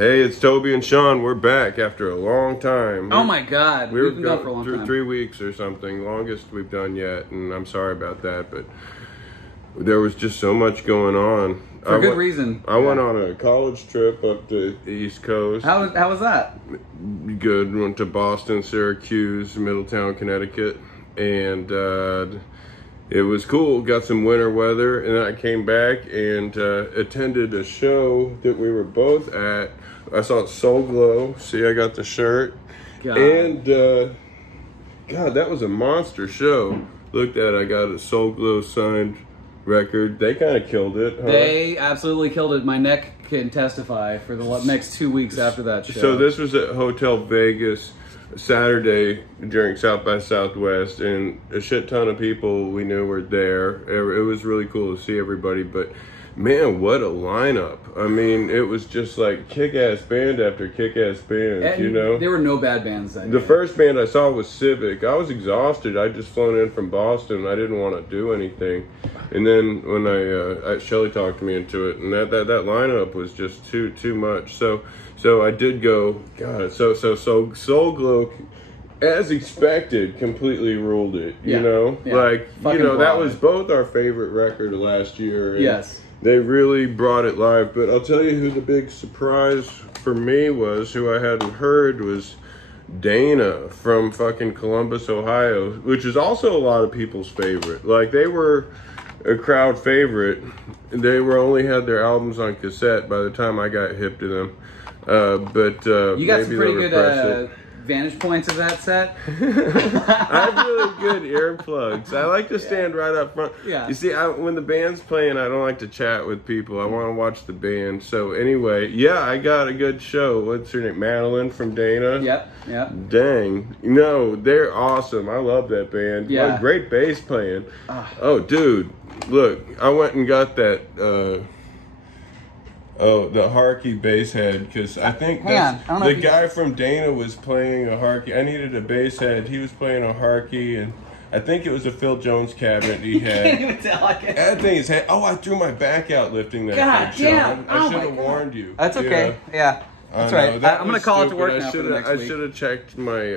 Hey, it's Toby and Sean. We're back after a long time. Oh my God, we've been gone for a long time. 3 weeks or something, longest we've done yet, and I'm sorry about that, but there was just so much going on. For good reason. I went on a college trip up to the East Coast. How was that? Good. Went to Boston, Syracuse, Middletown, Connecticut, and it was cool. Got some winter weather, and then I came back and attended a show that we were both at. I saw Soul Glow. See, I got the shirt. God. And God, that was a monster show. Looked at it, I got a Soul Glow signed record. They kind of killed it. Huh? They absolutely killed it. My neck can testify for the next 2 weeks after that show. So this was at Hotel Vegas Saturday during South by Southwest, and a shit ton of people we knew were there. It was really cool to see everybody, but man, what a lineup. I mean, it was just like kick-ass band after kick-ass band, and you know? There were no bad bands that The day. first band I saw was Civic. I was exhausted. I'd just flown in from Boston. I didn't want to do anything. And then when Shelly talked me into it, and that lineup was just too much. So I did go, God, so Soul Glow, as expected, completely ruled it, you know? Yeah. Like, Fucking you know, that brought was it. both our favorite record of last year. And yes. they really brought it live. But I'll tell you who the big surprise for me was, who I hadn't heard, was Dana from fucking Columbus, Ohio, which is also a lot of people's favorite. Like, they were a crowd favorite. They only had their albums on cassette by the time I got hip to them. But you got some pretty good vantage points of that set. I have really good earplugs. I like to stand right up front. Yeah. You see, when the band's playing, I don't like to chat with people. I want to watch the band. So anyway, yeah, I got a good show. What's her name? Madeline from Dana. Yep. Dang. No, they're awesome. I love that band. Yeah. What great bass playing. Oh, dude. Look, I went and got that... the Harkey bass head, because I think the guy from Dana was playing a Harkey. I needed a bass head. He was playing a Harkey, and I think it was a Phil Jones cabinet he had. Can't even tell. That thing is head. Oh, I threw my back out lifting that. God damn! I should have warned you. That's okay. Yeah, that's right. I'm gonna call it to work now for the next week. I should have checked my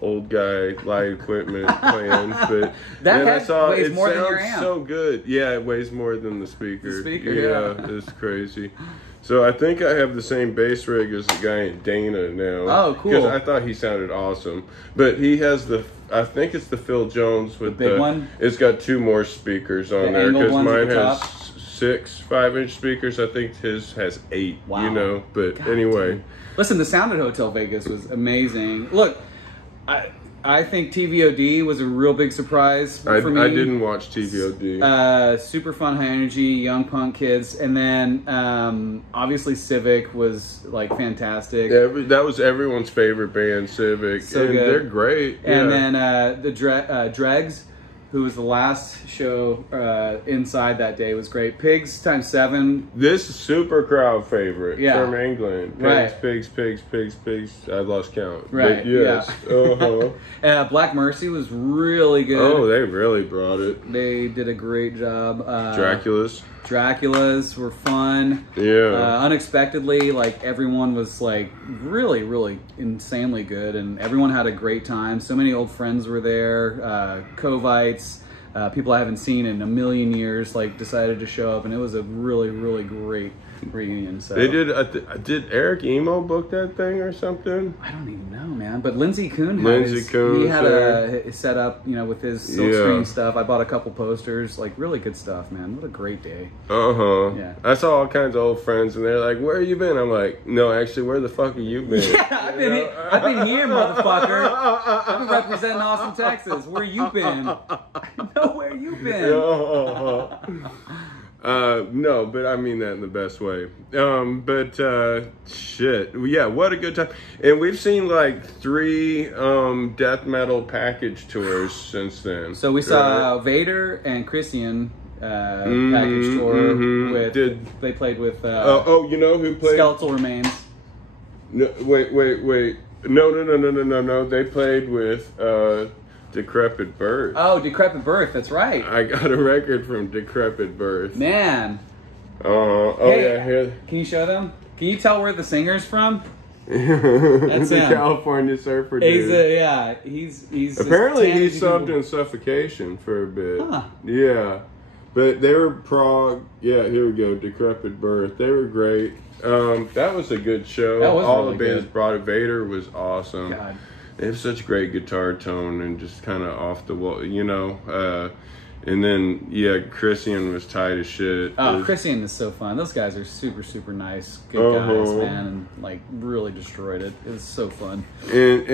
old guy live equipment plans, but that I saw weighs it more than sounds your amp. so good. Yeah, it weighs more than the speaker. The speaker, yeah, it's crazy. So I think I have the same bass rig as the guy in Dana now. Oh, cool. Because I thought he sounded awesome, but he has I think it's the Phil Jones with the big one. It's got 2 more speakers on there, because mine has 6 5-inch speakers. I think his has 8. Wow. You know, but God, anyway. dude. Listen, the sound at Hotel Vegas was amazing. Look, I think TVOD was a real big surprise for me. I didn't watch TVOD. Super fun, high energy, young punk kids, and then obviously Civic was like fantastic. That was everyone's favorite band, Civic. So and good. They're great. And yeah. then the Dregs, who was the last show inside that day, was great. Pigs × 7. This is super crowd favorite from England. Pigs, right. pigs. I lost count. Right. But yes. Yeah. Black Mercy was really good. Oh, they really brought it. They did a great job. Draculas were fun. Yeah. Unexpectedly, like, everyone was like really, really insanely good, and everyone had a great time. So many old friends were there. Covites, people I haven't seen in a million years, like, decided to show up, and it was a really, really great reunion. So they did. Did Eric Emo book that thing or something? I don't even know, man. But Lindsey Kuhn had a set up, you know, with his silkscreen stuff. I bought a couple posters. Like, really good stuff, man. What a great day. Yeah. I saw all kinds of old friends, and they're like, "Where you been?" I'm like, "No, actually, where the fuck have you been?" Yeah, I've been here, motherfucker. I've been representing Austin, Texas. Where you been? I know where you been. No, but I mean that in the best way. Shit. Yeah, what a good time. And we've seen like 3 death metal package tours since then. So we saw Vader and Christian package tour with they played with you know who played Skeletal Remains. No, wait. No. They played with Decrepit Birth. Oh, Decrepit Birth, that's right. I got a record from Decrepit Birth. Man. Oh, hey, yeah, here. Can you show them? Can you tell where the singer's from? That's a California surfer dude. He's apparently he subbed in Suffocation for a bit. Huh. Yeah, but they were prog. Yeah, here we go. Decrepit Birth. They were great. That was a good show. That was all really the bands good. brought it. Vader was awesome. God. They have such great guitar tone and just kind of off the wall, you know. And then, yeah, Christian was tight as shit. Oh, Christian is so fun. Those guys are super, super nice, good guys, man, and like really destroyed it. It was so fun. And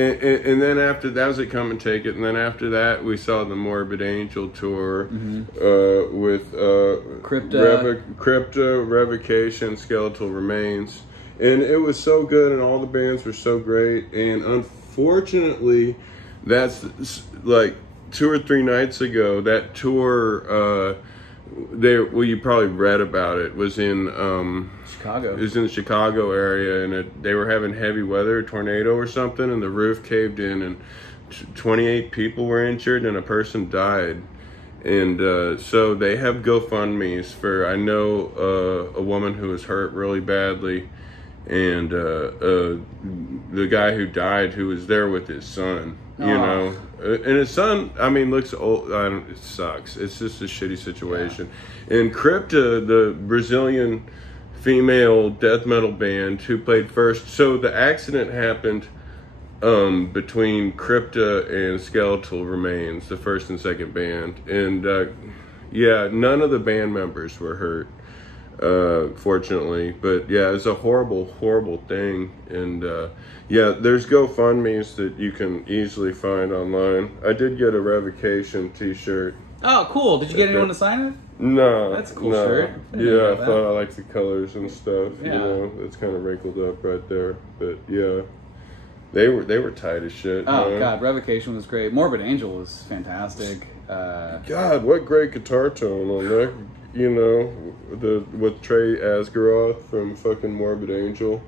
then after that was at Come and Take It, and then after that we saw the Morbid Angel tour with Crypta, Revocation, Skeletal Remains, and it was so good, and all the bands were so great. And unfortunately, that's like 2 or 3 nights ago, that tour, you probably read about it, was in Chicago. It was in the Chicago area, and they were having heavy weather, a tornado or something, and the roof caved in, and 28 people were injured, and a person died. And so they have GoFundMes for, I know a woman who was hurt really badly, and the guy who died, who was there with his son, you know. And his son, I mean, looks old. It sucks. It's just a shitty situation. Yeah. And Crypta, the Brazilian female death metal band who played first. So the accident happened between Crypta and Skeletal Remains, the first and second band. And yeah, none of the band members were hurt, fortunately. But yeah, it's a horrible, horrible thing. And yeah, there's GoFundMes that you can easily find online. I did get a Revocation t-shirt. Oh, cool. Did you get anyone to sign it? No. That's a cool shirt. Yeah, I thought I liked the colors and stuff. Yeah. You know, it's kind of wrinkled up right there. But yeah, they were tight as shit. Oh, man. God. Revocation was great. Morbid Angel was fantastic. God, what great guitar tone on that. You know, with Trey Asgaroth from fucking Morbid Angel.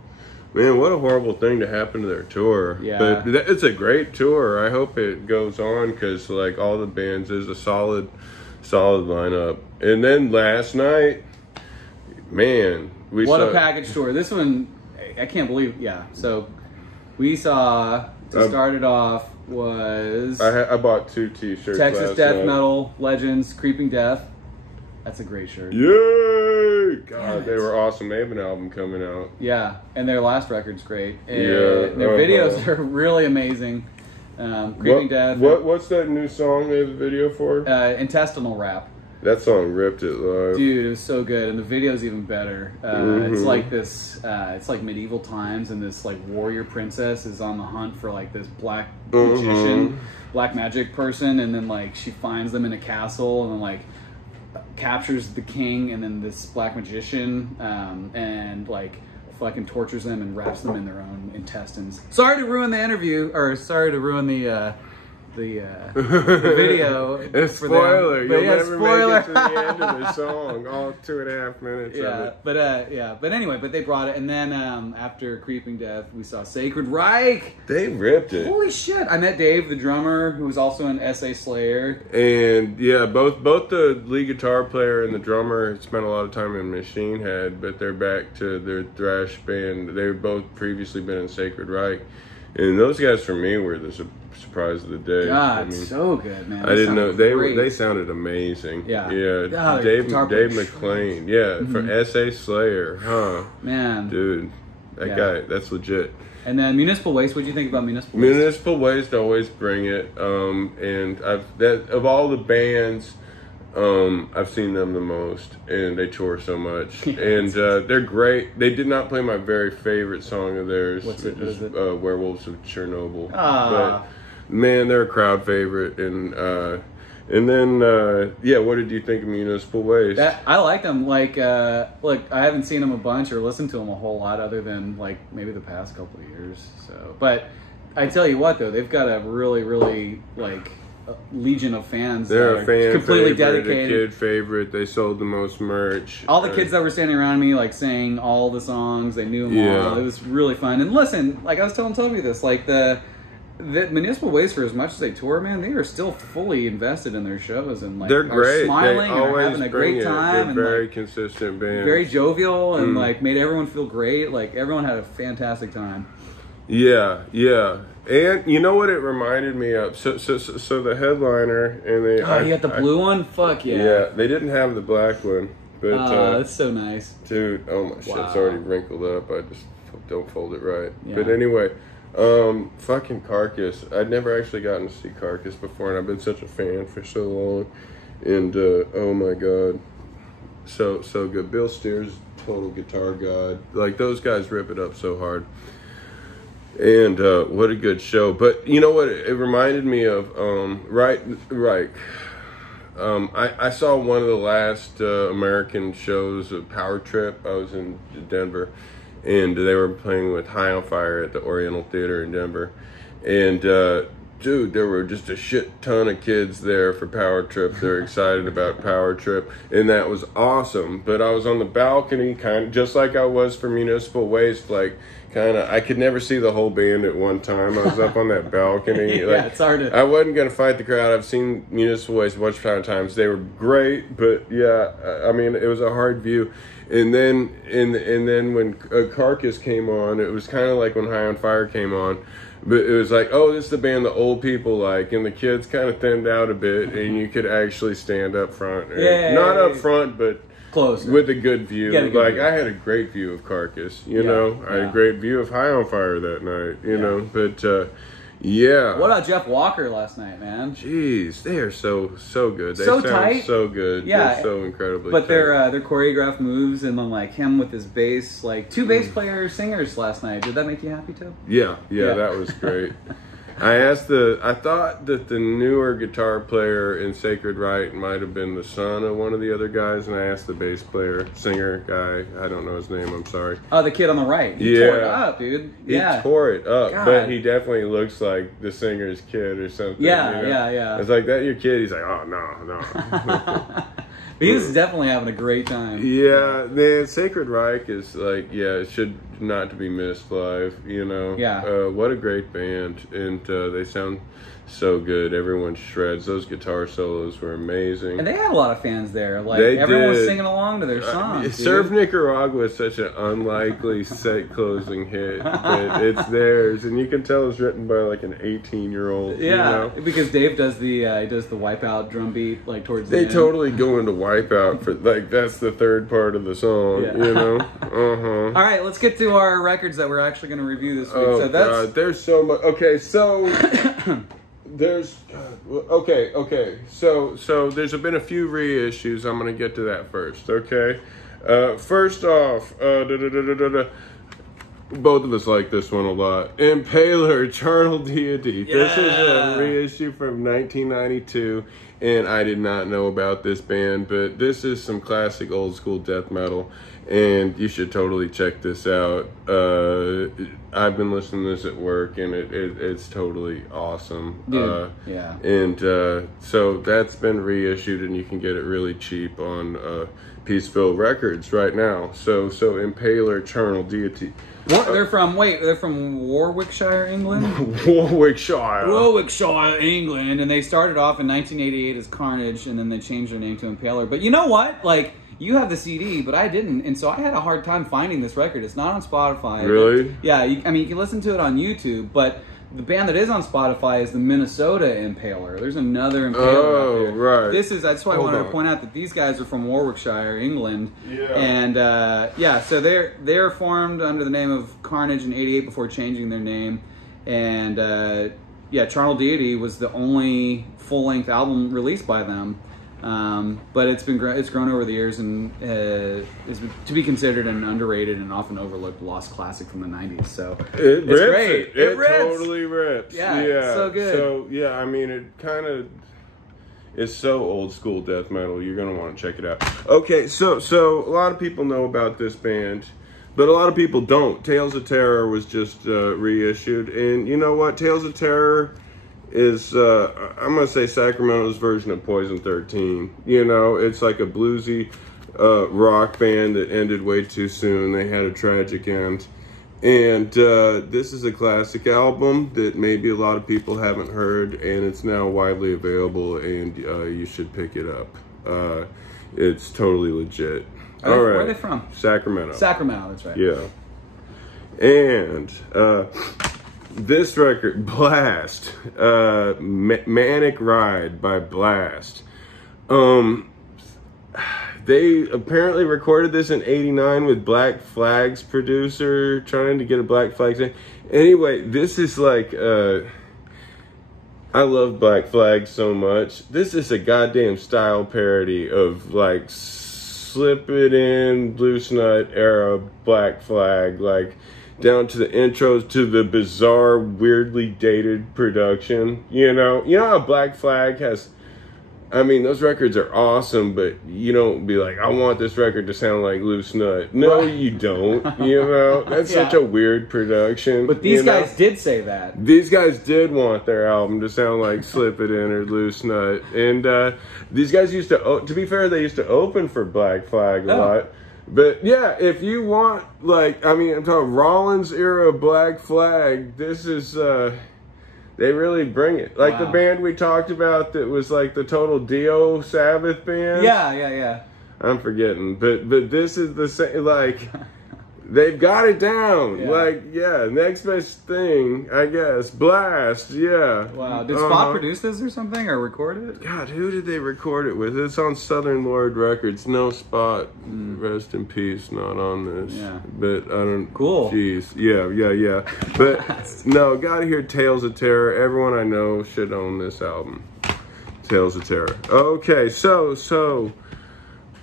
Man, what a horrible thing to happen to their tour. Yeah. But it's a great tour. I hope it goes on because, like, all the bands, there's a solid lineup. And then last night, man, we saw... What a package tour. This one, I can't believe... Yeah, so we saw, to start it off, was... I bought 2 t-shirts Texas Death night. Metal Legends, Creeping Death. That's a great shirt. Yay! God, they were awesome. They have an album coming out. Yeah, and their last record's great. And yeah. Their videos are really amazing. Creeping Death. What's that new song they have a video for? Intestinal Rap. That song ripped it live. Dude, it was so good, and the video's even better. It's like this, it's like medieval times, and this like warrior princess is on the hunt for like this black magician, black magic person, and then like she finds them in a castle, and then like captures the king and then this black magician, and like fucking tortures them and wraps them in their own intestines. Sorry to ruin the interview, or sorry to ruin the video. It's spoiler. You'll never spoiler. make it to the end of the song. All 2.5 minutes of it. But anyway, but they brought it, and then after Creeping Death, we saw Sacred Reich. They ripped it. Holy shit! I met Dave, the drummer, who was also in S.A. Slayer. And yeah, both the lead guitar player and the drummer spent a lot of time in Machine Head, but they're back to their thrash band. They've both previously been in Sacred Reich, and those guys for me were the surprise of the day. God, I mean, so good, man. I didn't know they sounded amazing. Yeah, yeah. God, Dave McClain, yeah, for S.A. Slayer, huh? Man, dude, that guy, that's legit. And then Municipal Waste. What do you think about Municipal Waste? Municipal Waste always bring it. And of all the bands, I've seen them the most, and they tour so much, and they're great. They did not play my very favorite song of theirs, which is "Werewolves of Chernobyl." But man, they're a crowd favorite, and then yeah, what did you think of Municipal Waste? I like them. Like, look, I haven't seen them a bunch or listened to them a whole lot, other than like maybe the past couple of years. So, but I tell you what, though, they've got a really, really like legion of fans. They're a fan completely favorite, dedicated. a kid favorite. They sold the most merch. All the kids that were standing around me, like, sang all the songs. They knew them all. It was really fun. And listen, like I was telling Toby this, like the Municipal Waste, for as much as they tour, man, they are still fully invested in their shows and like they're great. are smiling they and are having a great time. They're and very like, consistent band. very jovial and like made everyone feel great. Like everyone had a fantastic time. Yeah, yeah. And you know what it reminded me of? So the headliner and they. Oh, you got the blue one? Fuck yeah. Yeah, they didn't have the black one, but that's so nice, dude. Oh my shit's already wrinkled up. I just don't fold it right. Yeah. But anyway, fucking Carcass. I'd never actually gotten to see Carcass before, and I've been such a fan for so long. And oh my god, so good. Bill Steers, total guitar god. Like those guys rip it up so hard. And what a good show. But you know what it reminded me of? Right. I saw one of the last American shows of Power Trip. I was in Denver, and they were playing with High on Fire at the Oriental Theater in Denver. And dude, there were just a shit ton of kids there for Power Trip. They're excited about Power Trip, and that was awesome. But I was on the balcony, kind of just like I was for Municipal Waste, like I could never see the whole band at one time. I was up on that balcony. Yeah, like, it's hard to... I wasn't gonna fight the crowd. I've seen Municipal Waste a bunch of times. They were great, but yeah, I mean, it was a hard view. And then when Carcass came on, it was kind of like when High on Fire came on. But it was like, oh, this is the band the old people like, and the kids kind of thinned out a bit, and you could actually stand up front. Yeah, not up front, but close with a good view. Good like view. I had a great view of Carcass, you know. I had a great view of High on Fire that night, you know. But yeah. What about Jeff Walker last night, man? Jeez, they are so good. They so sound tight. so good. Yeah, they're so incredibly. But tight. their choreographed moves and then like him with his bass, like two bass player singers last night. Did that make you happy too? Yeah, that was great. I thought that the newer guitar player in Sacred Right might have been the son of one of the other guys, and I asked the bass player, singer guy, I don't know his name, I'm sorry. Oh, the kid on the right. He tore it up, dude. He tore it up, God. But he definitely looks like the singer's kid or something. Yeah, you know? yeah. It's like, that your kid? He's like, oh, no. He's definitely having a great time. Yeah, man, Sacred Reich is like, it should not to be missed live, you know? Yeah. What a great band, and they sound so good. Everyone shreds. Those guitar solos were amazing. And they had a lot of fans there. Like, they everyone was did. singing along to their songs. Serve Nicaragua is such an unlikely set closing hit, but it's theirs, and you can tell it's written by like an 18-year-old. Yeah, you know? because Dave does the Wipeout drum beat like towards the end. They totally go into Wipeout for like that's the third part of the song. Yeah. You know. All right, let's get to our records that we're actually going to review this week. Oh so that's... God, there's so much. Okay, so there's okay. So there's been a few reissues. I'm gonna get to that first. Okay. First off, both of us like this one a lot. Impaler, Charnel Deity. Yeah. This is a reissue from 1992, and I did not know about this band, but this is some classic old school death metal, and you should totally check this out. I've been listening to this at work, and it's totally awesome. Dude, yeah. And so that's been reissued, and you can get it really cheap on Peaceville Records right now. So Impaler, Charnel Deity. What? They're from Warwickshire, England? Warwickshire, England. And they started off in 1988 as Carnage, and then they changed their name to Impaler. But you know what? Like, you have the CD, but I didn't, and so I had a hard time finding this record. It's not on Spotify. Really? Yeah, you can listen to it on YouTube, but the band that is on Spotify is the Minnesota Impaler. There's another Impaler out there. Right. That's why I wanted to point out that these guys are from Warwickshire, England. Yeah. And so they're formed under the name of Carnage in '88 before changing their name. And Charnel Deity was the only full-length album released by them. But it's grown over the years and is to be considered an underrated and often overlooked lost classic from the 90s. So it's great. It rips. Totally rips. Yeah, it's so good. So yeah, I mean, it kind of is so old school death metal. You're gonna want to check it out. Okay, so a lot of people know about this band, but a lot of people don't. Tales of Terror was just reissued, and you know what? Tales of Terror is I'm gonna say Sacramento's version of Poison 13. You know, it's like a bluesy rock band that ended way too soon. They had a tragic end, And this is a classic album that maybe a lot of people haven't heard, and it's now widely available, and you should pick it up. It's totally legit. All right. Where are they from? Sacramento. Sacramento, that's right. Yeah. And this record, Blast, Manic Ride by Blast. They apparently recorded this in '89 with Black Flag's producer, trying to get a Black Flag thing. Anyway, this is like, I love Black Flag so much. This is a goddamn style parody of like Slip It In, Loose Nut era Black Flag, like down to the intros, to the bizarre, weirdly dated production. You know how Black Flag has, I mean, those records are awesome, but you don't be like, I want this record to sound like Loose Nut. No, you don't. You know, that's such a weird production. But these guys did say that. These guys did want their album to sound like Slip It In or Loose Nut. And these guys used to be fair, they used to open for Black Flag a lot. But yeah, if you want, like, I mean, I'm talking Rollins era Black Flag, this is, they really bring it. Like the band we talked about that was like the total Dio Sabbath band. Yeah. I'm forgetting. But this is the same, like, they've got it down. Yeah. Like, yeah, next best thing, I guess. Blast, yeah. Wow. Did Spot produce this or something, or record it? God, who did they record it with? It's on Southern Lord Records. No Spot. Rest in peace, not on this. Yeah. But I don't... Cool. Jeez. Yeah. But, no, gotta hear Tales of Terror. Everyone I know should own this album. Tales of Terror. Okay, so...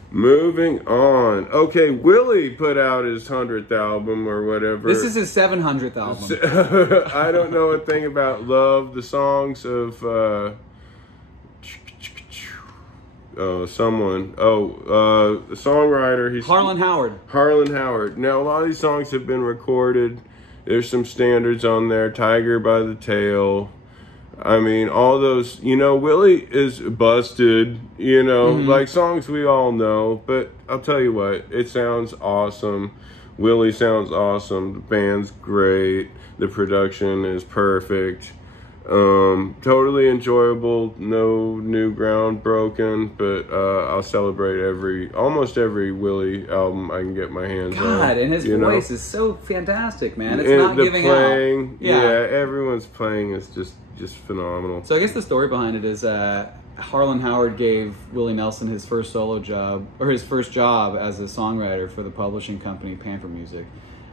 Moving on. Okay, Willie put out his 100th album or whatever. This is his 700th album. I don't know a thing about Love, the songs of someone. The songwriter. He's Harlan Howard. Harlan Howard. Now, a lot of these songs have been recorded. There's some standards on there. Tiger by the Tail. I mean, all those, Willie is busted, like songs we all know, but I'll tell you what, it sounds awesome. Willie sounds awesome. The band's great. The production is perfect. Totally enjoyable. No new ground broken, but I'll celebrate almost every Willie album I can get my hands on. God, and his voice is so fantastic, man. It's and not giving playing, out. Yeah, everyone's playing is just phenomenal. So I guess the story behind it is Harlan Howard gave Willie Nelson his first solo job, or his first job as a songwriter for the publishing company Panther Music.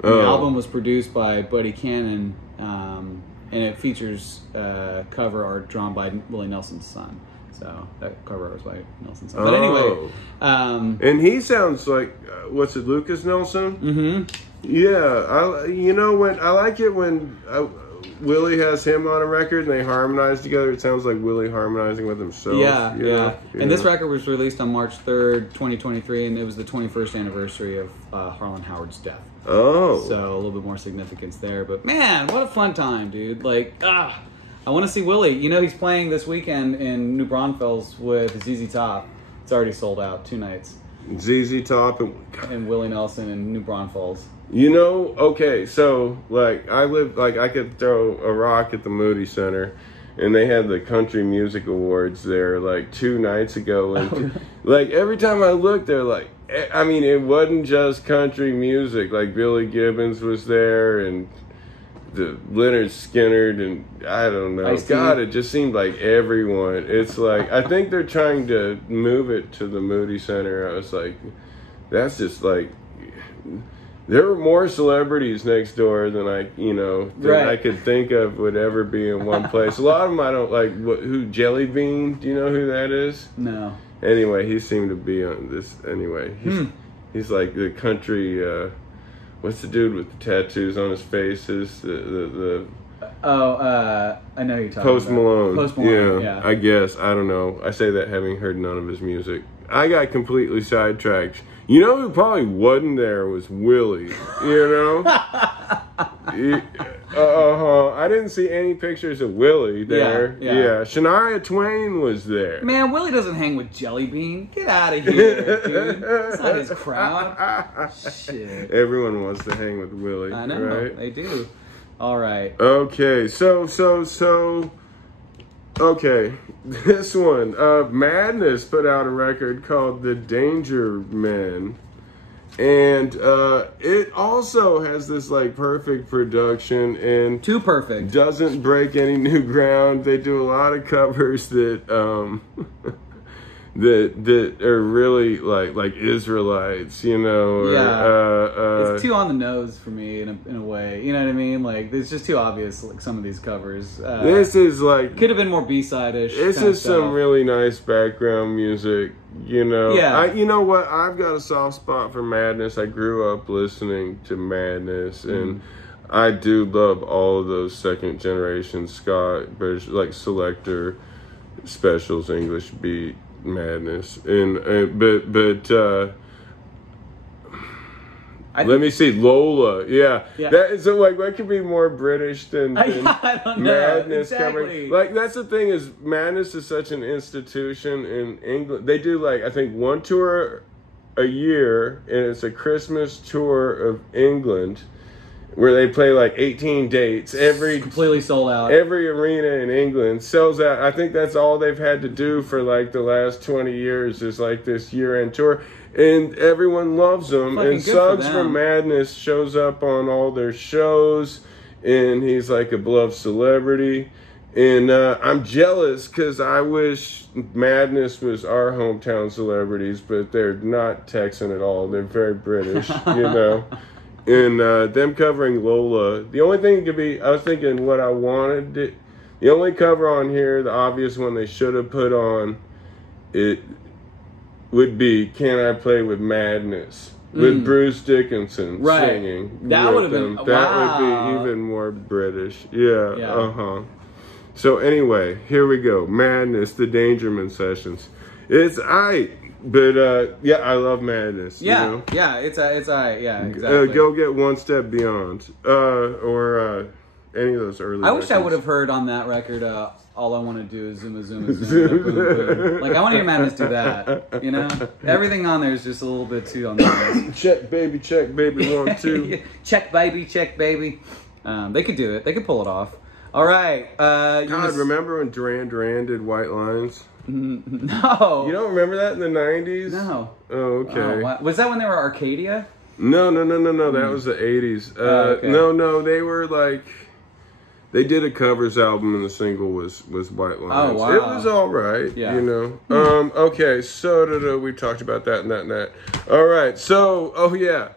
And the album was produced by Buddy Cannon, and it features cover art drawn by Willie Nelson's son. So that cover art was by Nelson's son. But anyway, and he sounds like what's it, Lucas Nelson? Mm-hmm. Yeah, I like it when Willie has him on a record and they harmonize together. It sounds like Willie harmonizing with himself. Yeah. And this record was released on March 3rd, 2023, and it was the 21st anniversary of Harlan Howard's death. Oh. So a little bit more significance there. But man, what a fun time, dude. Like, I want to see Willie. He's playing this weekend in New Braunfels with ZZ Top. It's already sold out, 2 nights. ZZ Top and Willie Nelson in New Braunfels. Okay, so, I could throw a rock at the Moody Center, and they had the Country Music Awards there, 2 nights ago, and, every time I looked there, it wasn't just country music, Billy Gibbons was there, and the Leonard Skinner, and I don't know, God, it just seemed like everyone, it's I think they're trying to move it to the Moody Center. I was like, that's just there were more celebrities next door than I could think of would ever be in one place. A lot of them I don't like. Who, Jelly Bean? Do you know who that is? No. Anyway, he seemed to be on this. Anyway, he's like the country. What's the dude with the tattoos on his face? I know who you're talking Post about. Malone. Post Malone. Yeah. I guess, I don't know. I say that having heard none of his music. I got completely sidetracked. Who probably wasn't there was Willie, I I didn't see any pictures of Willie there. Yeah. Shania Twain was there. Man, Willie doesn't hang with Jelly Bean. Get out of here, dude. It's not his crowd. Shit. Everyone wants to hang with Willie. I know, right? they do. All right. Okay, so, okay, this one, Madness put out a record called The Danger Men, and it also has this like perfect production and Too perfect. doesn't break any new ground. They do a lot of covers that that are really like Israelites, you know. Or, it's too on the nose for me in a way. You know what I mean? Like it's just too obvious. Like some of these covers. This is like could have been more B-side-ish. This is some really nice background music. You know. Yeah. You know what? I've got a soft spot for Madness. I grew up listening to Madness, and I do love all of those second generation ska, British, like Selector, Specials, English Beat. Madness and let me see, Lola. Yeah. That is like what could be more British than I don't know. Madness Exactly. covering. Like that's the thing is Madness is such an institution in England. They do like I think one tour a year, and it's a Christmas tour of England, where they play like 18 dates. Completely sold out. Every arena in England sells out. I think that's all they've had to do for like the last 20 years is like this year-end tour. And everyone loves them. Fucking and good Suggs for from them. Madness shows up on all their shows. And he's like a beloved celebrity. And I'm jealous because I wish Madness was our hometown celebrities. But they're not Texan at all. They're very British, you know. And them covering Lola, the only thing could be, I was thinking what I wanted, the only cover on here, the obvious one they should have put on, it would be Can I Play With Madness, with Bruce Dickinson singing. That would have been, That would be even more British. Yeah. So anyway, here we go. Madness, the Dangerman Sessions. It's but I love Madness. Yeah, you know? yeah, it's exactly. Go get One Step Beyond, or any of those early. I wish I records. would have heard on that record. All I want to do is zoom, zoom, zoom, boom, boom. Like I want to hear Madness do that. You know, everything on there is just a little bit too on the nose. Check baby, 1, 2. Check baby, check baby. They could do it. They could pull it off. All right. God, remember when Duran Duran did White Lines? No. You don't remember that in the 90s? No. Oh, okay. Oh, wow. Was that when they were Arcadia? No. That was the 80s. Okay. No. They were like, they did a covers album and the single was White Lines. Oh, wow. It was all right, Yeah. you know. Okay, so we talked about that and that. All right, so, oh yeah.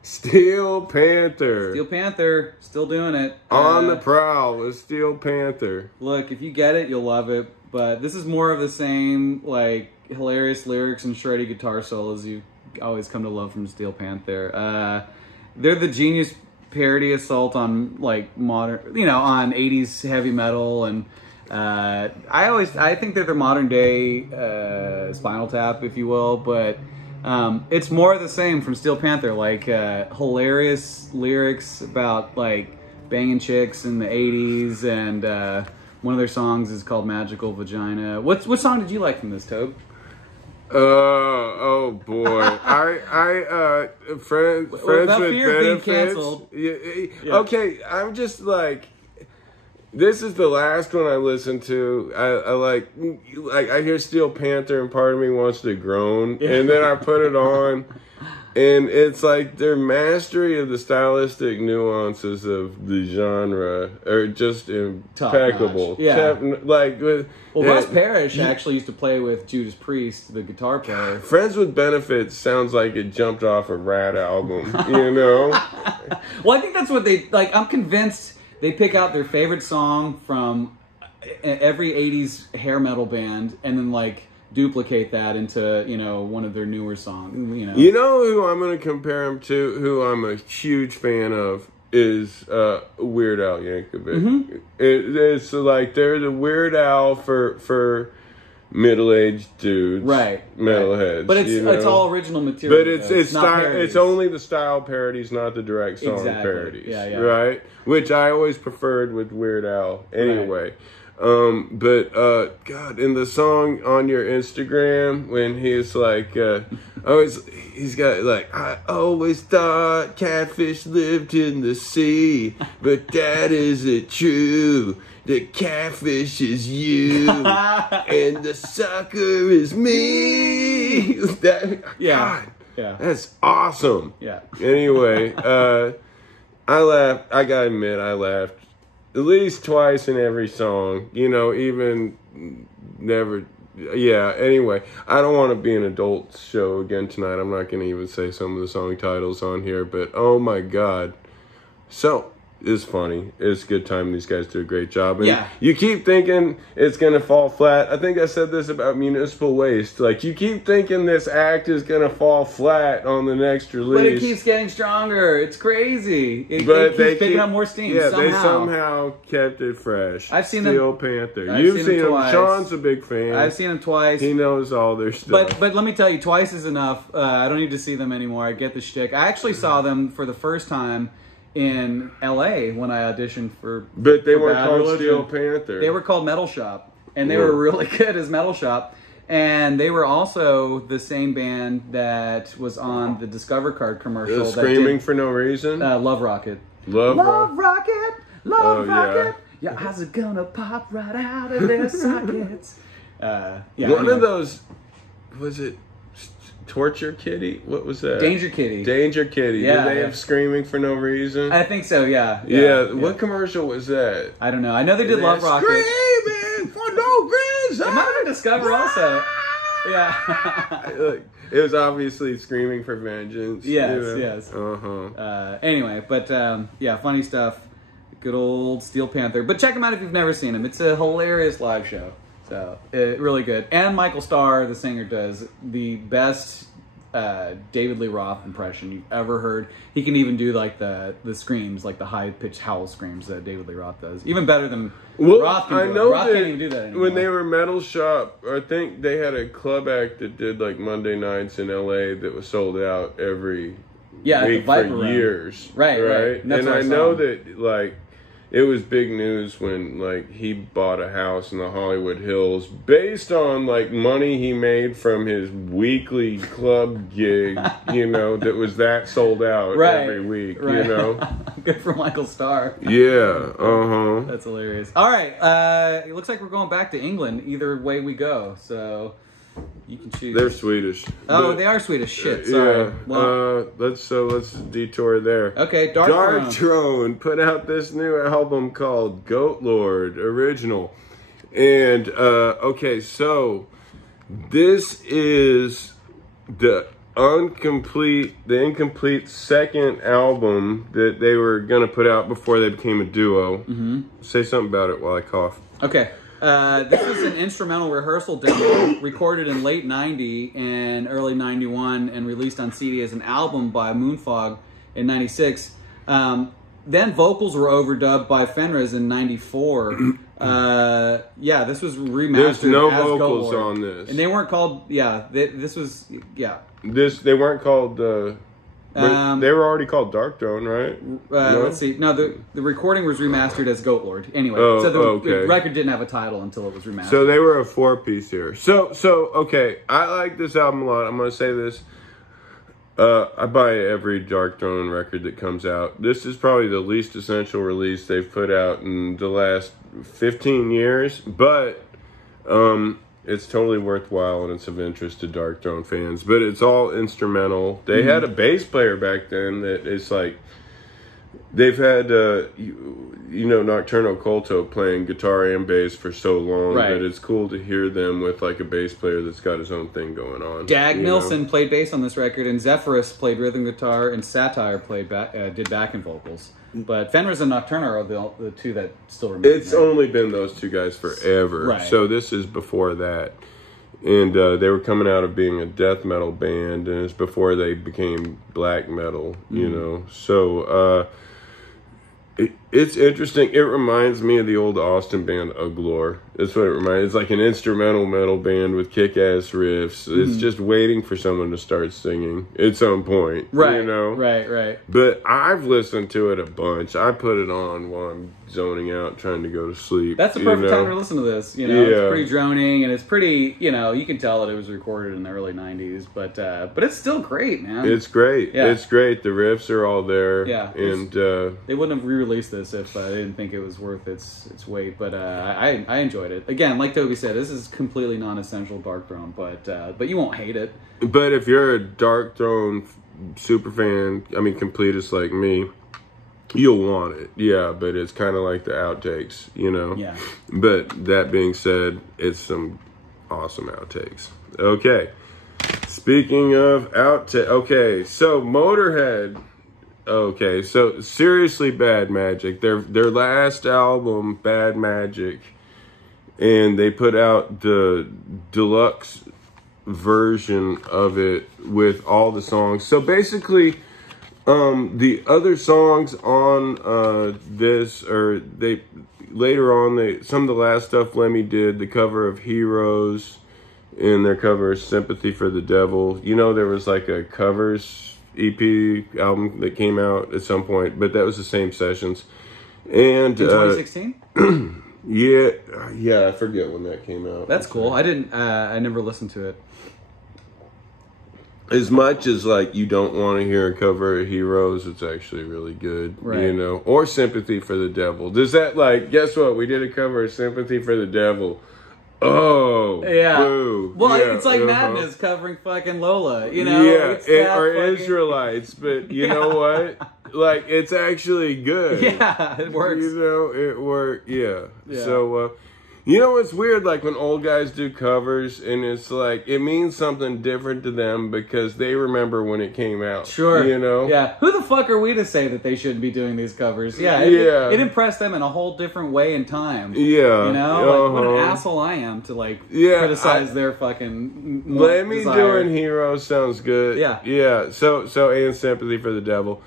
Steel Panther. Steel Panther, still doing it. On the prowl with Steel Panther. Look, if you get it, you'll love it. But this is more of the same, like, hilarious lyrics and shreddy guitar solos you always come to love from Steel Panther. They're the genius parody assault on, like, modern, on 80s heavy metal. And I think they're the modern day Spinal Tap, if you will. But it's more of the same from Steel Panther. Like, hilarious lyrics about, like, banging chicks in the 80s. And one of their songs is called Magical Vagina. What song did you like from this, Tobe? Oh boy. I friends with fear of being benefits. canceled. Yeah. Okay, I'm just like, this is the last one I listened to. I like I hear Steel Panther and part of me wants to groan, and then I put it on. And it's like their mastery of the stylistic nuances of the genre are just impeccable. Russ Parrish actually used to play with Judas Priest, the guitar player. Friends with Benefits sounds like it jumped off a Rat album, you know? Well, I think that's what they, like, I'm convinced they pick out their favorite song from every 80s hair metal band and then, like, duplicate that into, one of their newer songs, You know who I'm going to compare him to, who I'm a huge fan of, is Weird Al Yankovic. It's like they're the Weird Al for middle-aged dudes, right? Metalheads. But it's all original material. But it's not style. parodies. It's only the style parodies, not the direct song parodies. Right. Which I always preferred with Weird Al. Anyway. God, in the song on your Instagram, when he's like, he's got like, I always thought catfish lived in the sea, but that isn't true. The catfish is you, and the sucker is me. God, that's awesome. Yeah. Anyway, I laughed. I gotta admit, I laughed at least twice in every song. Even never. Yeah. Anyway, I don't want to be an adult show again tonight. I'm not gonna even say some of the song titles on here, but oh my God, so. It's funny. It's a good time. These guys do a great job. And you keep thinking it's going to fall flat. I think I said this about Municipal Waste. Like, you keep thinking this act is going to fall flat on the next release. But it keeps getting stronger. It's crazy. It keeps picking up more steam somehow. They somehow kept it fresh. I've seen Steel Panther. You've seen him. Sean's a big fan. I've seen him twice. He knows all their stuff. But let me tell you, twice is enough. I don't need to see them anymore. I get the shtick. I actually saw them for the first time in LA when I auditioned for. But they weren't called Steel Panther. They were called Metal Shop, and they were really good as Metal Shop. And they were also the same band that was on the Discover Card commercial. Screaming for No Reason. Love Rocket. Love Rocket. Love Rocket. Your eyes are gonna pop right out of their sockets. One of those, was it Torture Kitty? What was that? Danger Kitty. Danger Kitty. Did they have Screaming for No Reason? I think so, yeah. What commercial was that? I don't know. I know they did Love Rocket. Screaming for No Reason! It might have been Discover also. Yeah. It was obviously Screaming for Vengeance. Yes. Uh-huh. Anyway, but funny stuff. Good old Steel Panther. But check them out if you've never seen them. It's a hilarious live show. So, really good. And Michael Starr, the singer, does the best David Lee Roth impression you've ever heard. He can even do like the screams, like the high-pitched howl screams that David Lee Roth does. Even better than Roth can do. I know Roth can't even do that anymore. When they were Metal Shop, I think they had a club act that did like Monday nights in LA that was sold out every week for years. Right. And I know that like it was big news when like he bought a house in the Hollywood Hills based on like money he made from his weekly club gig, that was that sold out every week, Good for Michael Starr. Yeah, That's hilarious. All right, it looks like we're going back to England either way we go, so you can choose. They're Swedish. Oh, they are Swedish. Shit, sorry. Yeah. Well, let's detour there. Okay, Darkthrone put out this new album called Goat Lord Original. And so this is the incomplete second album that they were gonna put out before they became a duo. Mm-hmm. Say something about it while I cough. Okay. This is an instrumental rehearsal demo recorded in late 90 and early 91 and released on CD as an album by Moonfog in 96. Then vocals were overdubbed by Fenriz in 94. This was remastered. There's no as vocals Goat on this. And they weren't called, they weren't called, they were already called Darkthrone, right? No? Let's see. No, the recording was remastered as Goat Lord. Anyway, the record didn't have a title until it was remastered. So they were a 4-piece here. So okay, I like this album a lot. I'm going to say this. I buy every Darkthrone record that comes out. This is probably the least essential release they've put out in the last 15 years, but it's totally worthwhile and it's of interest to Darkthrone fans. But it's all instrumental. They had a bass player back then that is like, they've had, Nocturno Culto playing guitar and bass for so long that it's cool to hear them with like a bass player that's got his own thing going on. Dag Nilsson played bass on this record, and Zephyrus played rhythm guitar, and Satire did backing vocals. But Fenriz and Nocturno are the two that still remain. It's only been those two guys forever. Right. So this is before that. And they were coming out of being a death metal band, and it's before they became black metal, So It's interesting. It reminds me of the old Austin band Uglor. That's what it reminds. It's like an instrumental metal band with kick-ass riffs. It's just waiting for someone to start singing at some point. Right. You know? Right. But I've listened to it a bunch. I put it on while I'm zoning out, trying to go to sleep. That's the perfect time to listen to this. You know, Yeah. It's pretty droning, and it's pretty. You know, you can tell that it was recorded in the early '90s, but it's still great, man. It's great. Yeah. It's great. The riffs are all there. Yeah. And they wouldn't have re-released this if I didn't think it was worth its weight. But I enjoyed it. Again, like Toby said, this is completely non-essential Darkthrone, but you won't hate it. but if you're a Darkthrone super fan, I mean completist like me, you'll want it. Yeah, but it's kind of like the outtakes, you know? Yeah. But that being said, it's some awesome outtakes. Okay. Speaking of outtakes, okay, so Motorhead. Okay, so seriously, Bad Magic. Their last album, Bad Magic, and they put out the deluxe version of it with all the songs. So basically, the other songs on this, or they later on, some of the last stuff Lemmy did, the cover of Heroes, and their cover of Sympathy for the Devil. You know, there was like a covers EP album that came out at some point, but that was the same sessions. And In 2016? yeah, I forget when that came out. That's cool. I never listened to it. As much as like you don't want to hear a cover of Heroes, it's actually really good, right. You know. Or Sympathy for the Devil. Does that like? Guess what? We did a cover of Sympathy for the Devil. Oh, yeah. Boo. Well, yeah, it's like Madness covering fucking Lola, you know? Yeah, or Israelites, but you know what? Like, it's actually good. Yeah, it works. You know, it worked. Yeah. So, you know what's weird? Like when old guys do covers, and it's like it means something different to them because they remember when it came out. Sure. You know. Yeah. Who the fuck are we to say that they shouldn't be doing these covers? Yeah. It impressed them in a whole different way in time. Yeah. You know, like what an asshole I am to like criticize their fucking. Lemmy desire. doing Heroes sounds good. Yeah. Yeah. So and Sympathy for the Devil.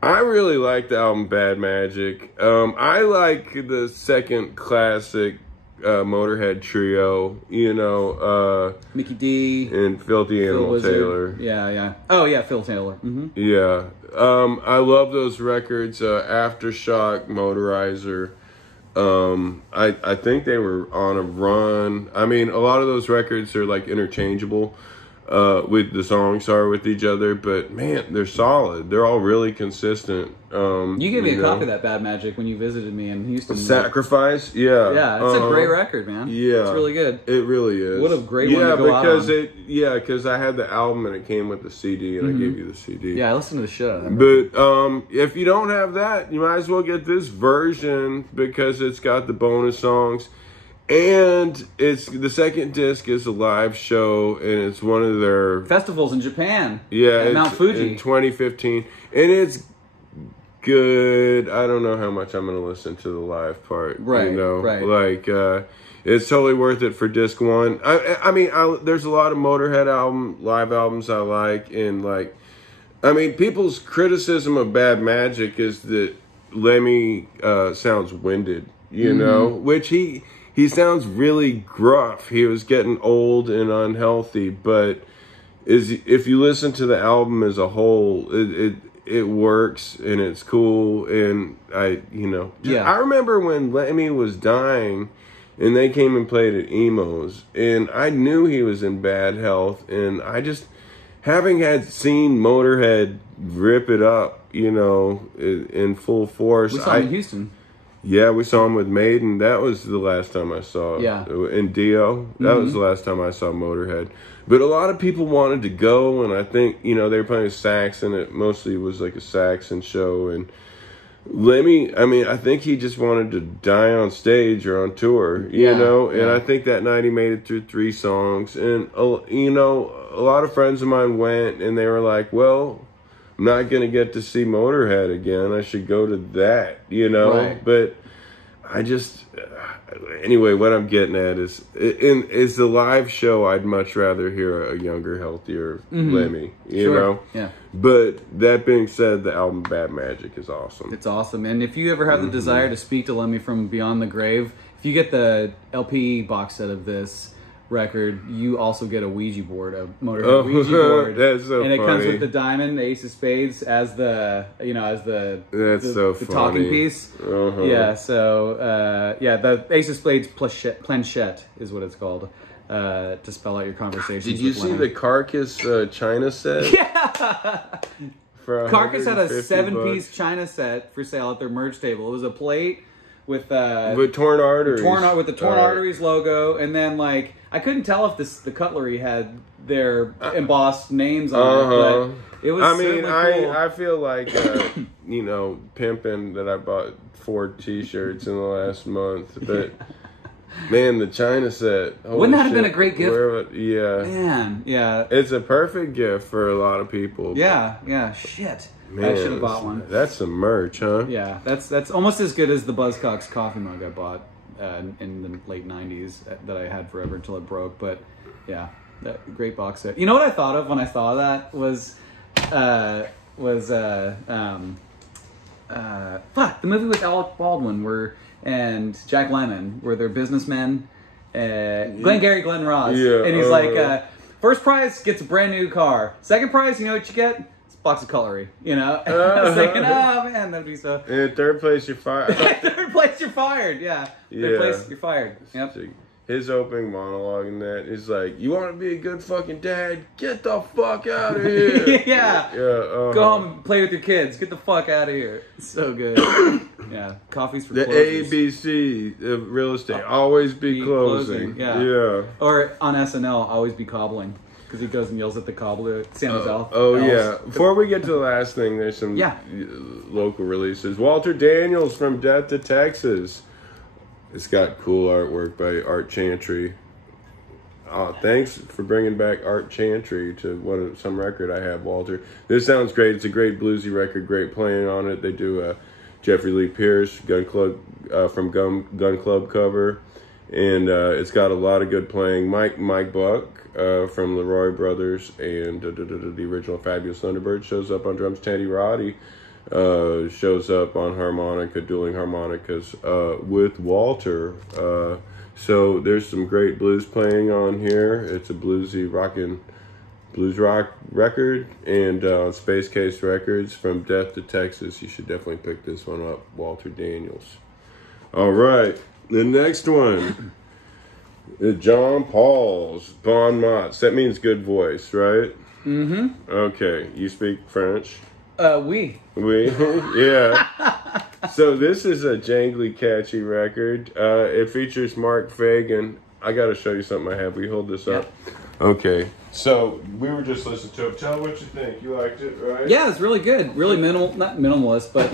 I really like the album Bad Magic. I like the second classic Motorhead trio, you know, Mickey D and Filthy Animal Taylor. Yeah. Oh yeah, Phil Taylor. Mm-hmm. Yeah. I love those records. Aftershock, Motorizer. I think they were on a run. I mean, a lot of those records are like interchangeable. With the songs are with each other, but man, they're solid. They're all really consistent. You gave me a copy of that Bad Magic when you visited me in Houston. Sacrifice, yeah. Yeah, it's a great record, man. Yeah. It's really good. It really is. What a great one to go out on. Because I had the album and it came with the CD and I gave you the CD. Yeah, I listened to the shit out of that. But if you don't have that, you might as well get this version because it's got the bonus songs. And it's the second disc is a live show, and it's one of their festivals in Japan. Yeah, at Mount Fuji in 2015, and it's good. I don't know how much I'm going to listen to the live part. Right, you know, right. Like it's totally worth it for disc one. I mean, there's a lot of Motorhead live albums I like, and like, I mean, people's criticism of Bad Magic is that Lemmy sounds winded. You know, which he sounds really gruff. He was getting old and unhealthy, but if you listen to the album as a whole, it works and it's cool. And I remember when Lemmy was dying, and they came and played at Emo's, and I knew he was in bad health, and I just having seen Motorhead rip it up, you know, in full force. We saw him in Houston. Yeah, we saw him with Maiden. That was the last time I saw. Yeah. In Dio. That was the last time I saw Motorhead. But a lot of people wanted to go, and I think, you know, they were playing sax, and it mostly was like a Saxon show. And Lemmy, I mean, I think he just wanted to die on stage or on tour, you know? And I think that night he made it through 3 songs. And, you know, a lot of friends of mine went, and they were like, well, I'm not going to get to see Motorhead again. I should go to that, you know? Right. But I just anyway, what I'm getting at is the live show. I'd much rather hear a younger, healthier Lemmy, you know. Yeah. But that being said, the album Bad Magic is awesome. It's awesome, and if you ever have the desire to speak to Lemmy from beyond the grave, if you get the LP box set of this record, you also get a Ouija board, a Motorhead Ouija board. That's so and it funny. comes with the diamond, the ace of spades as the the talking piece. Yeah, so the ace of spades planchette is what it's called, to spell out your conversations. Did you see the Carcass China set? Yeah. For Carcass had a $150 7-piece China set for sale at their merch table. It was a plate with torn arteries, with the torn arteries logo, and then like I couldn't tell if the cutlery had their embossed names on it, but it was. I mean, cool. I feel like pimping that I bought 4 T-shirts in the last month, but man, the China set. Wouldn't that have been a great gift? Yeah, man, yeah, it's a perfect gift for a lot of people. Yeah, shit. Man, I should have bought one. That's some merch, huh? Yeah, that's almost as good as the Buzzcocks coffee mug I bought in the late '90s that I had forever until it broke. But yeah, that great box set. You know what I thought of when I saw that was the movie with Alec Baldwin and Jack Lemmon, where they're businessmen. Glenn Ross, yeah, and he's like, first prize gets a brand new car. Second prize, you know what you get? Box of cutlery, you know. I was thinking, oh man, that'd be so. In third place, you're fired. Third place, you're fired. Yeah. Third place, you're fired. Yep. His opening monologue in that is like, "You want to be a good fucking dad? Get the fuck out of here." Yeah. Go home and play with your kids. Get the fuck out of here. It's so good. Yeah. Coffee's for the closers. ABC of real estate. Always be closing. Yeah. Or on SNL, always be cobbling. Because he goes and yells at the cobbler, Santa's elf. Yeah. Before we get to the last thing, there's some local releases. Walter Daniels from Death to Texas. It's got cool artwork by Art Chantry. Thanks for bringing back Art Chantry to some record I have, Walter. This sounds great. It's a great bluesy record, great playing on it. They do Jeffrey Lee Pierce, Gun Club from Gun Club cover. And it's got a lot of good playing. Mike Buck from Leroy Brothers and the original Fabulous Thunderbird shows up on drums. Teddy Roddy shows up on harmonica, dueling harmonicas with Walter. So there's some great blues playing on here. It's a bluesy blues rock record, and on Space Case Records from Death to Texas. You should definitely pick this one up, Walter Daniels. All right. The next one is John Paul's Bon Mots. That means good voice, right? Mm-hmm. Okay. You speak French? Oui. Oui? Yeah. So this is a jangly, catchy record. It features Mark Fagan. I got to show you something I have. Will you hold this up? Okay. So we were just listening to it. Tell what you think. You liked it, right? Yeah, it's really good. Really not minimalist, but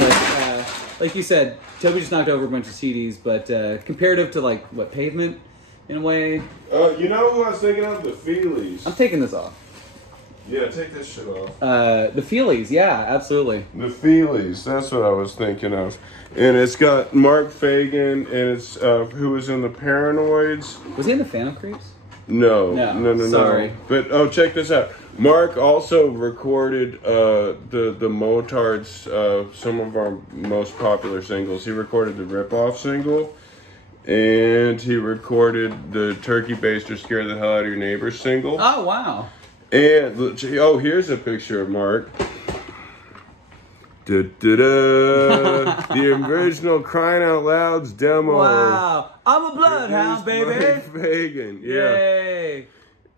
like you said, Toby just knocked over a bunch of CDs, but comparative to like what, Pavement in a way. You know who I was thinking of? The Feelies. I'm taking this off. Yeah, take this shit off. The Feelies, yeah, absolutely. The Feelies, that's what I was thinking of. And it's got Mark Fagan, and it's who was in the Paranoids. Was he in the Phantom Creeps? No. Sorry. But check this out. Mark also recorded the Motards, some of our most popular singles. He recorded the Rip-Off single, and he recorded the Turkey Baster Scare the Hell Out of Your Neighbors single. Oh, wow. And here's a picture of Mark. The original Crying Out Loud's demo. Wow. I'm a bloodhound, baby. Mark Fagan. Yeah. Yay.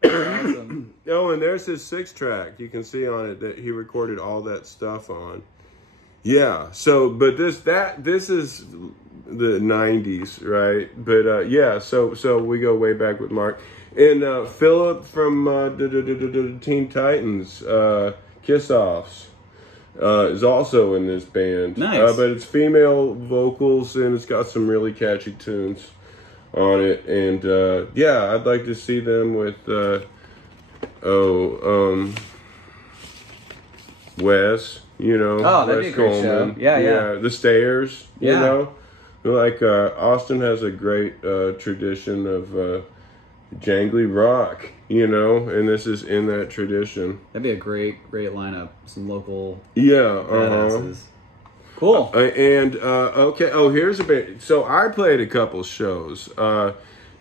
Awesome. Oh, and there's his 6-track. You can see on it that he recorded all that stuff on. Yeah. So, but this is the 90s, right? But yeah. So we go way back with Mark and Philip from Teen Titans, Kiss Offs. Is also in this band. Nice. But it's female vocals, and it's got some really catchy tunes on it. And yeah, I'd like to see them with Wes, you know. Oh, that'd Wes be a great show. Yeah. The Stairs, you know. Like Austin has a great tradition of jangly rock, you know, and this is in that tradition. That'd be a great lineup. Some local badasses. Cool. Okay. Oh, here's a bit. So I played a couple shows,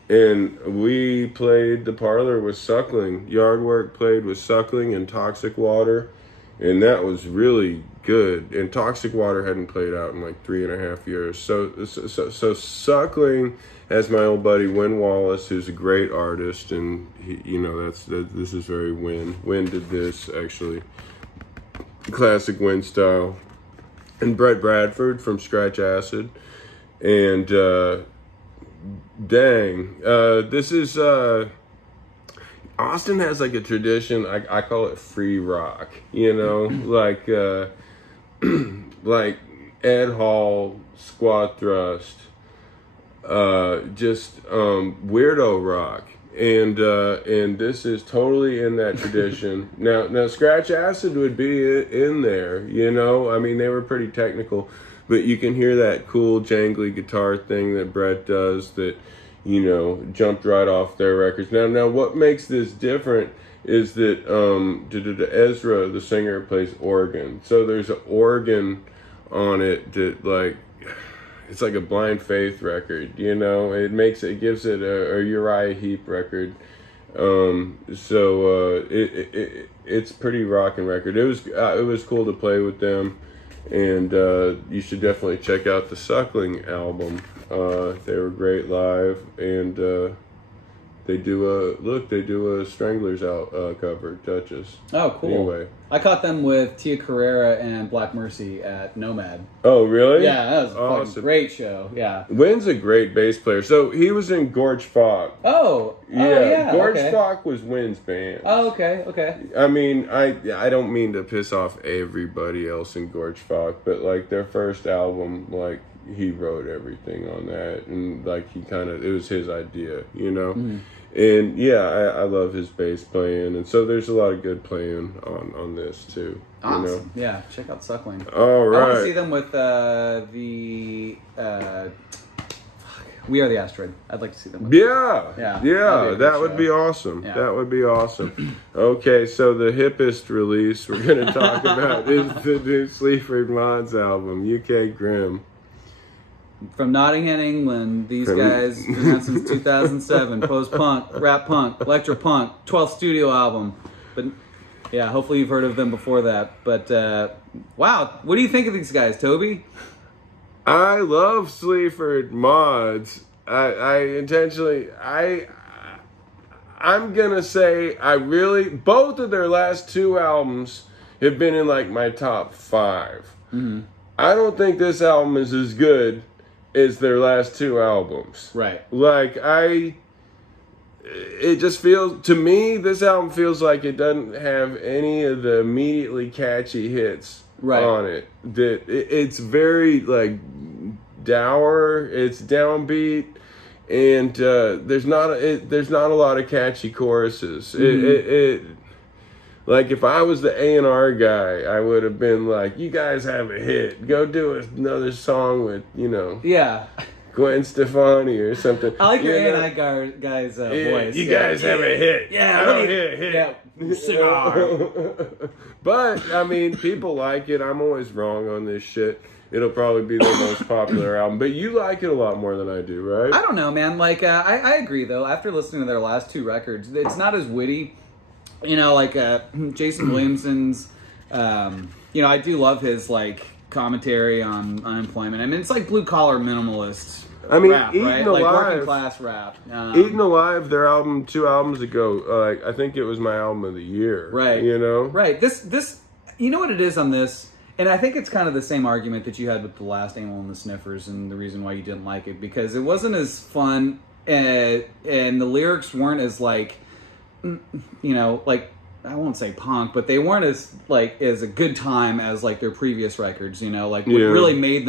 and we played the Parlor with Suckling. Yardwork played with Suckling and Toxic Water, and that was really good. And Toxic Water hadn't played out in like 3.5 years. So Suckling has my old buddy Win Wallace, who's a great artist, and he, you know, this is very Win. Win did this actually, classic Win style. And Brett Bradford from Scratch Acid, and this is Austin has like a tradition. I call it free rock. You know, like like Ed Hall, Squat Thrust, just weirdo rock. And this is totally in that tradition. Now Scratch Acid would be in there, you know. I mean, they were pretty technical, but you can hear that cool jangly guitar thing that Brett does that, you know, jumped right off their records. Now what makes this different is that Ezra, the singer, plays organ. So there's an organ on it that, like, it's like a Blind Faith record, you know. It gives it a Uriah Heep record. It's pretty rockin' record. It was cool to play with them, and you should definitely check out the Suckling album. They were great live, and they do a Stranglers cover, Duchess. Oh, cool. Anyway, I caught them with Tia Carrera and Black Mercy at Nomad. Oh, really? Yeah, that was awesome. A great show. Yeah. Wynn's a great bass player. So he was in Gorge Falk. Yeah. Gorge Falk was Wynn's band. Oh, okay. I mean, I don't mean to piss off everybody else in Gorge Falk, but like their first album, like he wrote everything on that, and like it was his idea, you know. Mm-hmm. And yeah, I love his bass playing, and so there's a lot of good playing on this too. Awesome. You know? Yeah, check out Suckling. All right. I want to see them with We Are the Asteroid. I'd like to see them with that would be awesome. Yeah. That would be awesome. Okay, so the hippest release we're going to talk about is the new Sleaford Mods album, UK Grim. From Nottingham, England, these guys been out since 2007. Post-punk, rap punk, electro-punk, 12th studio album. But yeah, hopefully you've heard of them before that. But wow, what do you think of these guys, Toby? I love Sleaford Mods. I'm gonna say both of their last two albums have been in like my top 5. Mm-hmm. I don't think this album is as good as their last two albums. Right. Like it just feels, to me, this album feels like it doesn't have any of the immediately catchy hits on it. It's very like dour, it's downbeat, and there's not a lot of catchy choruses. Mm-hmm. Like if I was the A&R guy, I would have been like, "You guys have a hit. Go do another song with, you know, Gwen Stefani or something." I like your A&R guy's voice. You guys have a hit. Yeah, hit. Yeah, cigar. But I mean, people like it. I'm always wrong on this shit. It'll probably be their most popular album, but you like it a lot more than I do, right? I don't know, man. Like I agree though. After listening to their last 2 records, it's not as witty. You know, like Jason Williamson's, you know, I do love his, like, commentary on unemployment. I mean, it's like blue-collar minimalist rap, right? Like working-class rap. Eaten Alive, their album 2 albums ago, I think it was my album of the year. Right. You know? Right. This, you know what it is on this? And I think it's kind of the same argument that you had with the last Animal and the Sniffers and the reason why you didn't like it. Because it wasn't as fun, and the lyrics weren't as, like, you know, like, I won't say punk, but they weren't as a good time as like their previous records, you know, like what really made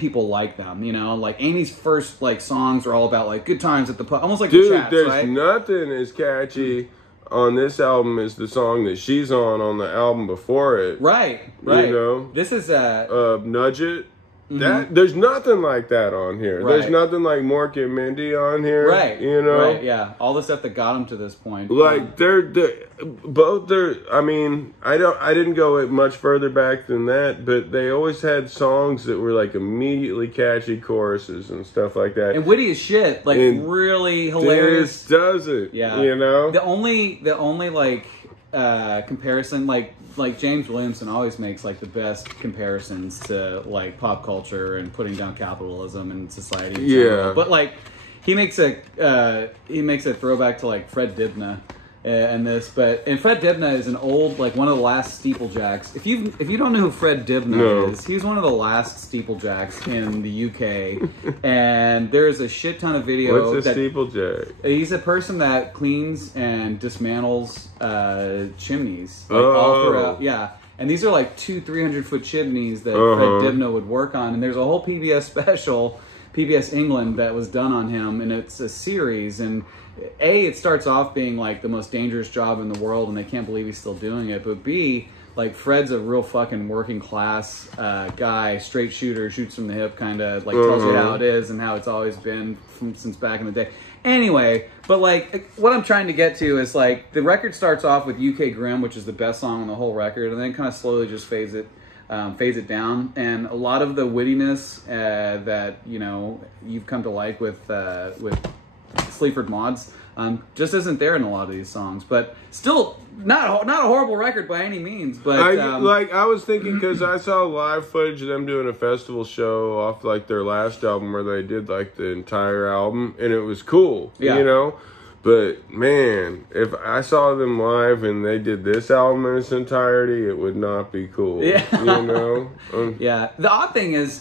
people like them, you know, like Amy's first like songs are all about like good times at the pub, almost like the Chats, there's right? nothing as catchy on this album as the song that she's on the album before it. Right. You know? This is Nudge It. There's nothing like that on here. Right. There's nothing like Mork and Mindy on here. Right. You know? Right, yeah. All the stuff that got them to this point. Like they're both. I mean, I didn't go much further back than that, but they always had songs that were like immediately catchy choruses and stuff like that. And witty as shit, like and really hilarious. This does it. Yeah. You know? The only like comparison, like James Williamson always makes like the best comparisons to like pop culture and putting down capitalism and society. In general. But like he makes a throwback to like Fred Dibna and Fred Dibna is an old, like one of the last steeplejacks. If you don't know who Fred Dibna is, he's one of the last steeplejacks in the UK. And there's a shit ton of video. What's a steeplejack? He's a person that cleans and dismantles chimneys all throughout. Yeah. And these are like 200-300 foot chimneys that Fred Dibna would work on. And there's a whole PBS special, PBS England, that was done on him, and it's a series. And it starts off being like the most dangerous job in the world, and they can't believe he's still doing it. But B, like Fred's a real fucking working class guy, straight shooter, shoots from the hip, kind of like tells you how it is and how it's always been since back in the day. Anyway, but like what I'm trying to get to is like the record starts off with UK Grim, which is the best song on the whole record, and then kind of slowly just fades it down. And a lot of the wittiness that you've come to like with Sleaford mods just isn't there in a lot of these songs, but still not a horrible record by any means. But I was thinking, because I saw live footage of them doing a festival show off like their last album where they did like the entire album, and it was cool, but man, if I saw them live and they did this album in its entirety, it would not be cool. Yeah. The odd thing is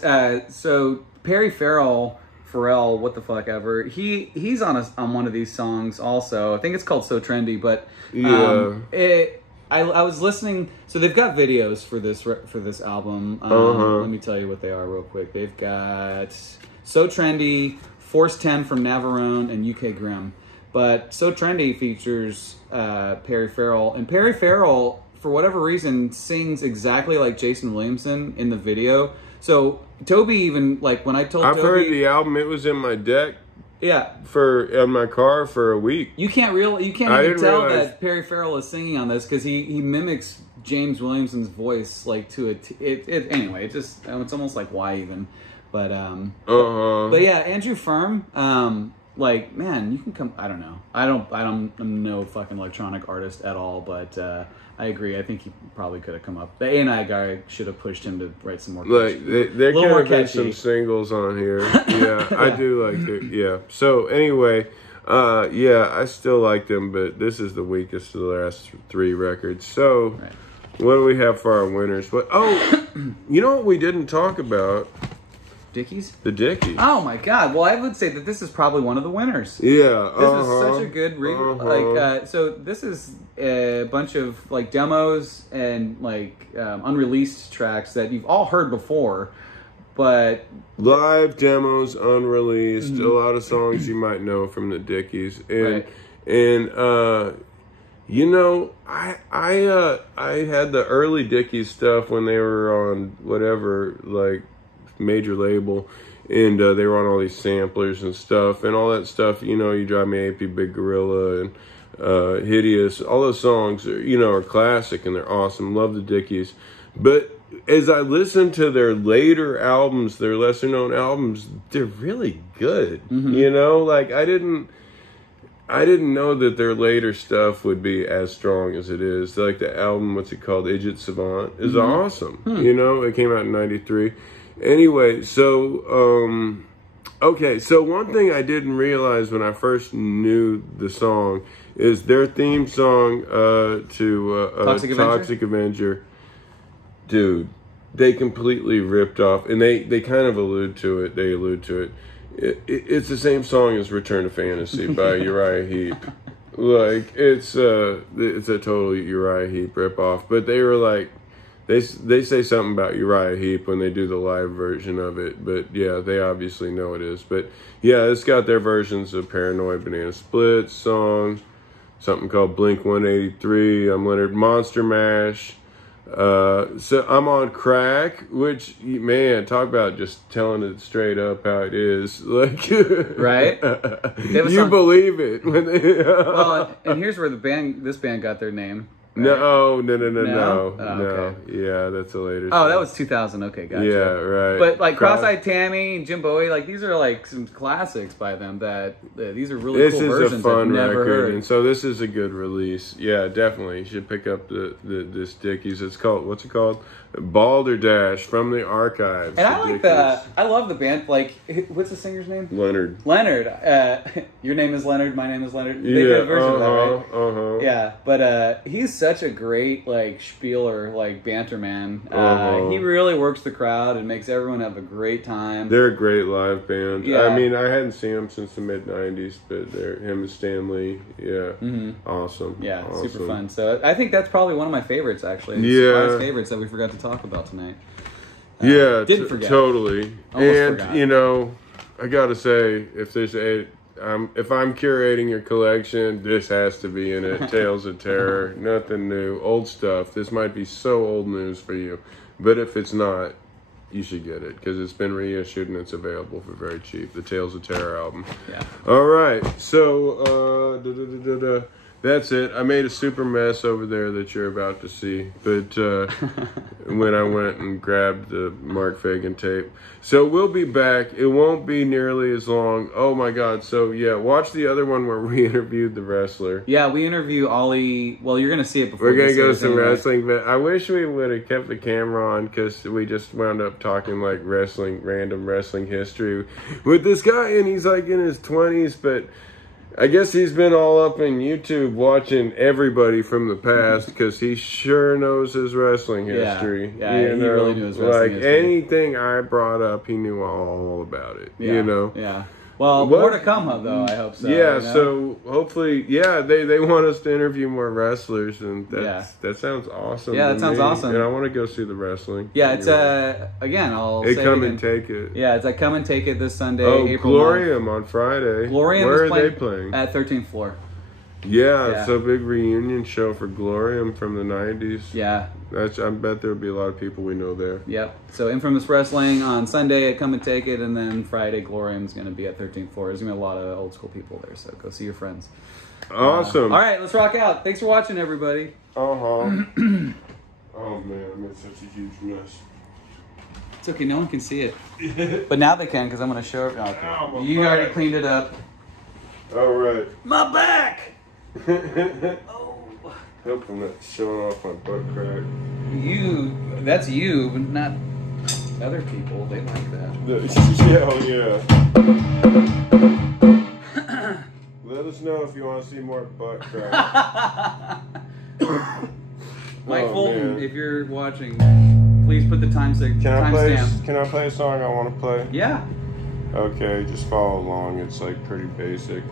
so Perry Farrell, what the fuck ever. He's on one of these songs also. I think it's called So Trendy, but I was listening. So they've got videos for this album. Let me tell you what they are real quick. They've got So Trendy, Force 10 from Navarone, and UK Grim. But So Trendy features Perry Farrell, and Perry Farrell, for whatever reason, sings exactly like Jason Williamson in the video. So Toby even, like, when I told I've Toby... heard the album, it was in my deck. Yeah. In my car for a week. You can't even tell that Perry Farrell is singing on this, because he mimics James Williamson's voice, like, to anyway, it's almost like, why even? But, but yeah, Andrew Firm, like, man, you can come, I don't know. I'm no fucking electronic artist at all, but, I agree. I think he probably could have come up. The A&I guy should have pushed him to write some more. Like there could have been some singles on here. Yeah, I do like it. Yeah. So anyway, I still like them, but this is the weakest of the last three records. So, what do we have for our winners? You know what we didn't talk about? Dickies? The Dickies. Oh my god. Well, I would say that this is probably one of the winners. Yeah. This is such a good so this is a bunch of like demos and like unreleased tracks that you've all heard before, but live demos, unreleased, a lot of songs you might know from the Dickies. And I had the early Dickies stuff when they were on whatever like major label, and they were on all these samplers and stuff and all that stuff. You Drive Me AP, Big Gorilla, and Hideous. All those songs are classic and they're awesome. Love the Dickies. But as I listen to their later albums, their lesser known albums, they're really good. Like I didn't know that their later stuff would be as strong as it is. Like the album, what's it called, Idiot Savant, is awesome. It came out in '93. Anyway, so, so one thing I didn't realize when I first knew the song is their theme song to Toxic Avenger. Dude, they completely ripped off, and they kind of allude to it. It's the same song as Return to Fantasy by Uriah Heep. Like, it's a total Uriah Heep ripoff, but they were like, They say something about Uriah Heep when they do the live version of it, but yeah, they obviously know it is. But yeah, it's got their versions of Paranoid Banana Split song, something called Blink 183, I'm Leonard, Monster Mash, So I'm on crack, which, man, talk about just telling it straight up how it is. Like, right? You believe it. When well, and here's where this band got their name. Right? No. Oh, okay. Yeah, that's a later. Oh, that was 2000. Okay, gotcha. Yeah, right. But like Cross-Eyed Tammy and Jim Bowie, like these are like some classics by them. These are really cool versions. This is a fun never record, heard. and so this is a good release. Yeah, definitely. You should pick up this Dickies. It's called, what's it called? Balderdash from the Archives. And I like that. I love the band. Like, what's the singer's name? Leonard. Your name is Leonard. My name is Leonard. They Yeah, did a version of that, right? Yeah, Yeah, but he's such a great like spieler, like banter man. He really works the crowd and makes everyone have a great time. They're a great live band. Yeah. I mean, I hadn't seen them since the mid '90s, but him and Stanley, awesome. Yeah, awesome. super fun. So I think that's probably one of my favorites, actually. Yeah. Surprise favorites that we forgot to talk about tonight. Yeah, didn't forget. Totally. Almost and forgot. you know, I gotta say, if I'm curating your collection, this has to be in it. Tales of Terror, nothing new, old stuff. This might be so old news for you, but if it's not, you should get it because it's been reissued and it's available for very cheap. The Tales of Terror album. Yeah. All right, so that's it. I made a super mess over there that you're about to see, but when I went and grabbed the Mark Fagan tape. So we'll be back. It won't be nearly as long. Oh my God. So yeah, watch the other one where we interviewed the wrestler. Yeah, we interview Ollie. Well, you're going to see it before. We're going to go airs some anyway. wrestling, but I wish we would have kept the camera on because we just wound up talking like random wrestling history with this guy, and he's like in his 20s, but I guess he's been all up in YouTube watching everybody from the past because he sure knows his wrestling history. Yeah, you he know? really knew his wrestling like history. Anything I brought up, he knew all about it. Yeah, you know? Yeah. Well, more to come, though, I hope so. Yeah, you know? so hopefully, they want us to interview more wrestlers, and that sounds awesome. Yeah, that sounds awesome. And I want to go see the wrestling. Yeah, it's again, I'll Hey, say come it and again. take it. Yeah, it's at Come and Take It this Sunday, Oh, April Glorium on Friday. 9th. Glorium Where is are they playing? At 13th floor. Yeah, Yeah. it's a big reunion show for Glorium from the 90s. Yeah. I bet there'll be a lot of people we know there. Yep. So Infamous Wrestling on Sunday at Come and Take It, and then Friday Glorium's going to be at 13th floor. There's going to be a lot of old school people there, so go see your friends. Awesome. All right, let's rock out. Thanks for watching, everybody. Oh man, I made such a huge mess. It's okay, no one can see it. But now they can, because I'm going to show it. Okay. Ow, my You back. already cleaned it up. All right. My back! Hope I'm not showing off my butt crack. That's you, but not other people. They like that. Yeah. Let us know if you want to see more butt crack. Mike Oh, Fulton, man. if you're watching, please put the timestamp. Can I play a song I want to play? Yeah. Okay, just follow along. It's like pretty basic.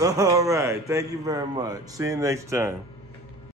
All right. Thank you very much. See you next time.